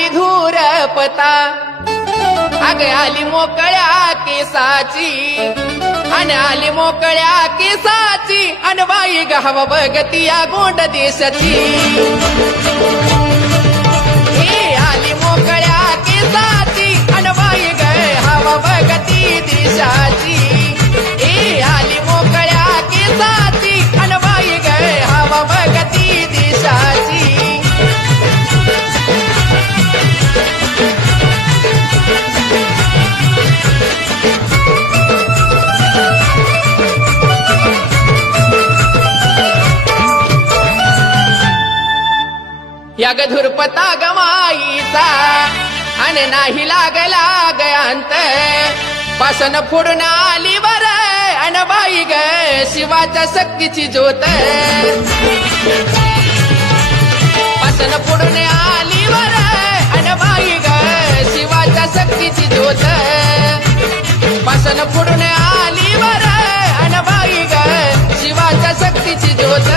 बघता अग आली मोकळ्या केसाची. अन आली मोकळ्या केसाची. अन बाई गहवा बघती या गोंड देशाची. या गधुरपता गमाईचा. अन नाही लागला गयांत. पासन फोडून आली बर अन बाई ग शिवाच्या शक्तीची ज्योत. पासन फोडून आली बर अन बाई ग शिवाच्या शक्तीची ज्योत. पासन फोडून आली बर अन बाई ग शिवाच्या शक्तीची ज्योत.